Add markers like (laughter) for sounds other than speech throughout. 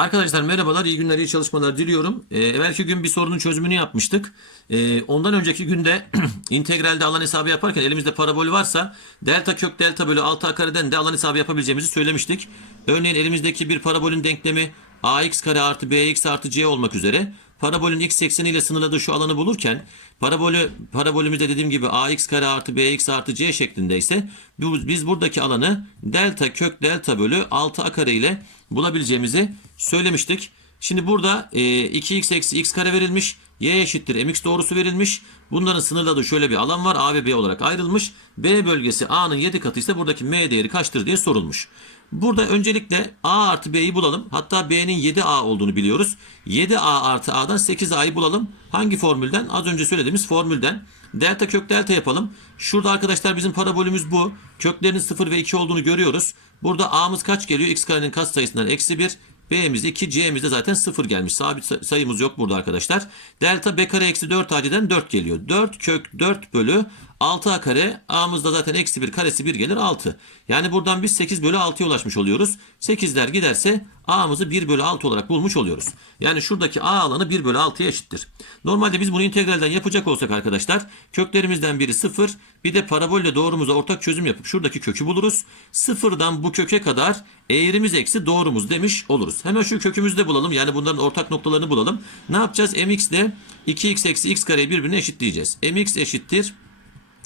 Arkadaşlar merhabalar, iyi günler, iyi çalışmalar diliyorum. Ee, evvelki gün bir sorunun çözümünü yapmıştık. Ee, ondan önceki günde (clears throat) integralde alan hesabı yaparken elimizde parabol varsa delta kök delta bölü 6 a kareden de alan hesabı yapabileceğimizi söylemiştik. Örneğin elimizdeki bir parabolün denklemi ax kare artı bx artı c olmak üzere parabolün x ekseniyle sınırladığı şu alanı bulurken parabolü parabolümüzde dediğim gibi ax kare artı bx artı c şeklindeyse bu- biz buradaki alanı delta kök delta bölü 6a kare ile bulabileceğimizi söylemiştik. Şimdi burada e, 2x eksi x kare verilmiş. Y eşittir mx doğrusu verilmiş. Bunların sınırladığı şöyle bir alan var. A ve B olarak ayrılmış. B bölgesi A'nın 7 katı ise buradaki M değeri kaçtır diye sorulmuş. Burada öncelikle A artı B'yi bulalım. Hatta B'nin 7A olduğunu biliyoruz. 7A artı A'dan 8A'yı bulalım. Hangi formülden? Az önce söylediğimiz formülden. Delta kök delta yapalım. Şurada arkadaşlar bizim parabolümüz bu. Köklerinin 0 ve 2 olduğunu görüyoruz. Burada A'mız kaç geliyor? X karenin katsayısından eksi 1. B'miz 2, C'miz de zaten 0 gelmiş. Sabit say- sayımız yok burada arkadaşlar. Delta B kare eksi 4 A'den 4 geliyor. 4 kök 4 bölü 6 A kare. A'mızda zaten eksi 1 karesi 1 gelir 6. Yani buradan biz 8 bölü 6'ya ulaşmış oluyoruz. 8'ler giderse A'mızı 1 bölü 6 olarak bulmuş oluyoruz. Yani şuradaki A alanı 1 bölü 6'ya eşittir. Normalde biz bunu integralden yapacak olsak arkadaşlar köklerimizden biri 0 bir de parabolle doğrumuza ortak çözüm yapıp şuradaki kökü buluruz. Sıfırdan bu köke kadar eğrimiz eksi doğrumuz demiş oluruz. Hemen şu kökümüzü de bulalım. Yani bunların ortak noktalarını bulalım. Ne yapacağız? mx ile 2x eksi x kareyi birbirine eşitleyeceğiz. mx eşittir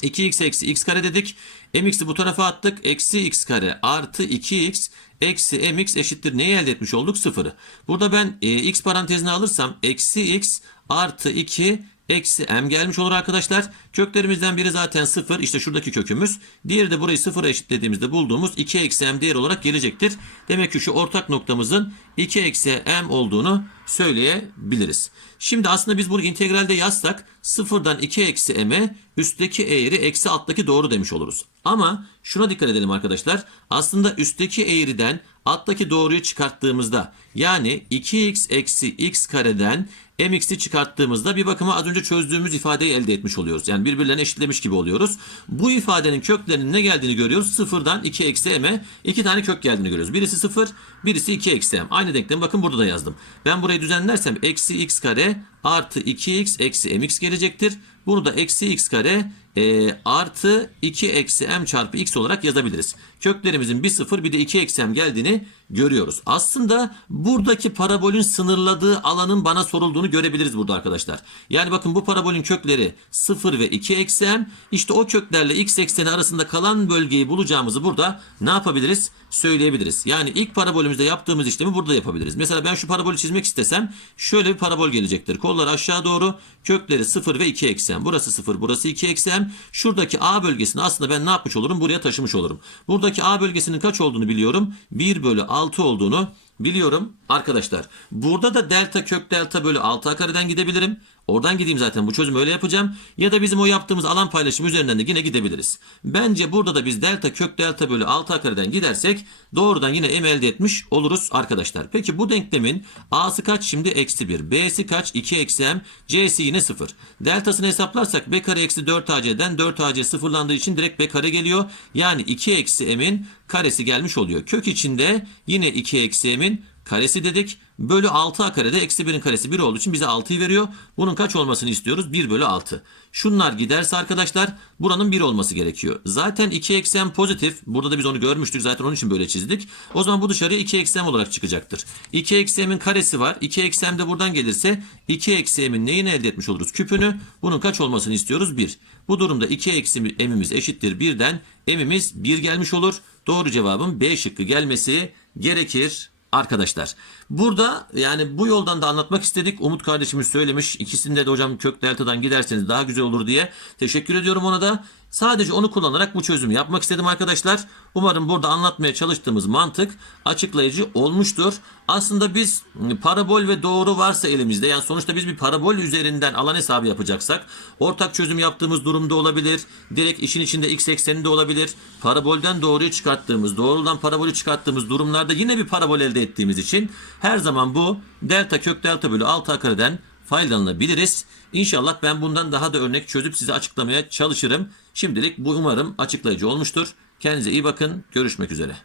2x eksi x kare dedik. mx'i bu tarafa attık. Eksi x kare artı 2x eksi mx eşittir. Neyi elde etmiş olduk? Sıfırı. Burada ben e, x parantezine alırsam eksi x artı 2 eksi m gelmiş olur arkadaşlar. Köklerimizden biri zaten 0. İşte şuradaki kökümüz. Diğeri de burayı 0'a eşitlediğimizde bulduğumuz 2 eksi m değer olarak gelecektir. Demek ki şu ortak noktamızın 2 eksi m olduğunu söyleyebiliriz. Şimdi aslında biz bunu integralde yazsak 0'dan 2 eksi m'e üstteki eğri eksi alttaki doğru demiş oluruz. Ama şuna dikkat edelim arkadaşlar. Aslında üstteki eğriden alttaki doğruyu çıkarttığımızda yani 2x eksi x kareden mx'i çıkarttığımızda bir bakıma az önce çözdüğümüz ifadeyi elde etmiş oluyoruz. Yani birbirlerine eşitlemiş gibi oluyoruz. Bu ifadenin köklerinin ne geldiğini görüyoruz. Sıfırdan 2 eksi m'e iki tane kök geldiğini görüyoruz. Birisi 0, birisi 2 eksi m. Aynı denklemi bakın burada da yazdım. Ben burayı düzenlersem eksi x kare artı 2x eksi mx gelecektir. Bunu da eksi x kare e, artı 2 eksi m çarpı x olarak yazabiliriz. Köklerimizin bir 0 bir de 2 eksi m geldiğini görüyoruz. Aslında buradaki parabolün sınırladığı alanın bana sorulduğunu görebiliriz burada arkadaşlar. Yani bakın bu parabolün kökleri 0 ve 2 eksi m. İşte o köklerle x ekseni arasında kalan bölgeyi bulacağımızı burada ne yapabiliriz? Söyleyebiliriz. Yani ilk parabolümüzde yaptığımız işlemi burada yapabiliriz. Mesela ben şu parabolü çizmek istesem şöyle bir parabol gelecektir. Kollar aşağı doğru kökleri 0 ve 2 eksi m. Burası 0 burası 2 eksi m. Şuradaki a bölgesini aslında ben ne yapmış olurum? Buraya taşımış olurum. Buradaki a bölgesinin kaç olduğunu biliyorum. 1 bölü 6 olduğunu biliyorum arkadaşlar. Burada da delta kök delta bölü 6 a kareden gidebilirim. Oradan gideyim zaten bu çözümü öyle yapacağım. Ya da bizim o yaptığımız alan paylaşımı üzerinden de yine gidebiliriz. Bence burada da biz delta kök delta bölü 6 a kareden gidersek doğrudan yine m elde etmiş oluruz arkadaşlar. Peki bu denklemin a'sı kaç şimdi? Eksi 1. B'si kaç? 2 eksi m. C'si yine 0. Deltasını hesaplarsak b kare eksi 4 ac'den 4 ac sıfırlandığı için direkt b kare geliyor. Yani 2 eksi m'in karesi gelmiş oluyor. Kök içinde yine 2 eksi m'in karesi dedik. Bölü 6 a karede eksi 1'in karesi 1 olduğu için bize 6'yı veriyor. Bunun kaç olmasını istiyoruz? 1 bölü 6. Şunlar giderse arkadaşlar buranın 1 olması gerekiyor. Zaten 2 eksi m pozitif. Burada da biz onu görmüştük. Zaten onun için böyle çizdik. O zaman bu dışarıya 2 eksi m olarak çıkacaktır. 2 eksi m'in karesi var. 2 eksi m de buradan gelirse 2 eksi m'in neyini elde etmiş oluruz? Küpünü. Bunun kaç olmasını istiyoruz? 1. Bu durumda 2 eksi m'imiz eşittir 1'den m'imiz 1 gelmiş olur. Doğru cevabın B şıkkı gelmesi gerekir arkadaşlar. Burada yani bu yoldan da anlatmak istedik. Umut kardeşimiz söylemiş. İkisinde de hocam kök deltadan giderseniz daha güzel olur diye. Teşekkür ediyorum ona da. Sadece onu kullanarak bu çözümü yapmak istedim arkadaşlar. Umarım burada anlatmaya çalıştığımız mantık açıklayıcı olmuştur. Aslında biz parabol ve doğru varsa elimizde yani sonuçta biz bir parabol üzerinden alan hesabı yapacaksak ortak çözüm yaptığımız durumda olabilir. Direkt işin içinde x ekseni de olabilir. Parabolden doğruyu çıkarttığımız, doğrudan parabolü çıkarttığımız durumlarda yine bir parabol elde ettiğimiz için her zaman bu delta kök delta bölü 6 a kareden faydalanabiliriz. İnşallah ben bundan daha da örnek çözüp size açıklamaya çalışırım. Şimdilik bu umarım açıklayıcı olmuştur. Kendinize iyi bakın. Görüşmek üzere.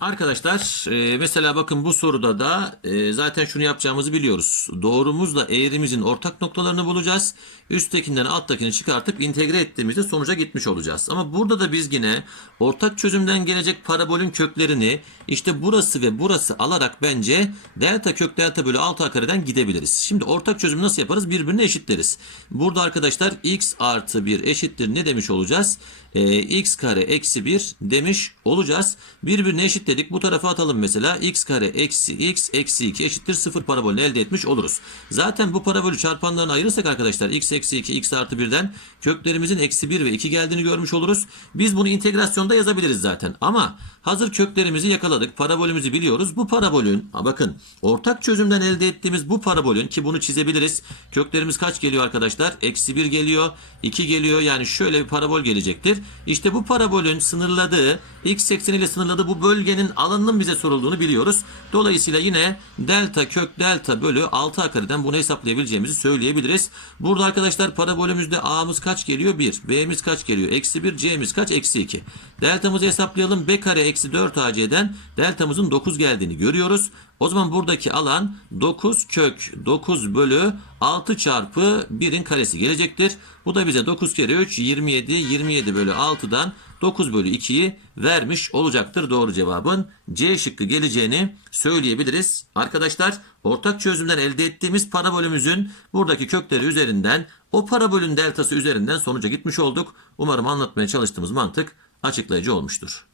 Arkadaşlar e, mesela bakın bu soruda da e, zaten şunu yapacağımızı biliyoruz. Doğrumuzla eğrimizin ortak noktalarını bulacağız. Üsttekinden alttakini çıkartıp integre ettiğimizde sonuca gitmiş olacağız. Ama burada da biz yine ortak çözümden gelecek parabolün köklerini işte burası ve burası alarak bence delta kök delta bölü 6 kareden gidebiliriz. Şimdi ortak çözümü nasıl yaparız? Birbirine eşitleriz. Burada arkadaşlar x artı 1 eşittir ne demiş olacağız? Ee, x kare eksi 1 demiş olacağız. Birbirine eşitledik. Bu tarafa atalım mesela. x kare eksi x eksi 2 eşittir 0 parabolünü elde etmiş oluruz. Zaten bu parabolü çarpanlarına ayırırsak arkadaşlar x eksi 2 x artı 1'den köklerimizin eksi 1 ve 2 geldiğini görmüş oluruz. Biz bunu integrasyonda yazabiliriz zaten. Ama hazır köklerimizi yakaladık. Parabolümüzü biliyoruz. Bu parabolün bakın ortak çözümden elde ettiğimiz bu parabolün ki bunu çizebiliriz. Köklerimiz kaç geliyor arkadaşlar? Eksi 1 geliyor. 2 geliyor. Yani şöyle bir parabol gelecektir. İşte bu parabolün sınırladığı x ekseni ile sınırladığı bu bölgenin alanının bize sorulduğunu biliyoruz. Dolayısıyla yine delta kök delta bölü 6 a kareden bunu hesaplayabileceğimizi söyleyebiliriz. Burada arkadaşlar parabolümüzde a'mız kaç geliyor? 1. B'miz kaç geliyor? Eksi 1. C'miz kaç? Eksi 2. Deltamızı hesaplayalım. B kare eksi 4 AC'den deltamızın 9 geldiğini görüyoruz. O zaman buradaki alan 9 kök 9 bölü 6 çarpı 1'in karesi gelecektir. Bu da bize 9 kere 3 27 27 bölü 6'dan 9 bölü 2'yi vermiş olacaktır. Doğru cevabın C şıkkı geleceğini söyleyebiliriz. Arkadaşlar ortak çözümden elde ettiğimiz parabolümüzün buradaki kökleri üzerinden o parabolün deltası üzerinden sonuca gitmiş olduk. Umarım anlatmaya çalıştığımız mantık açıklayıcı olmuştur.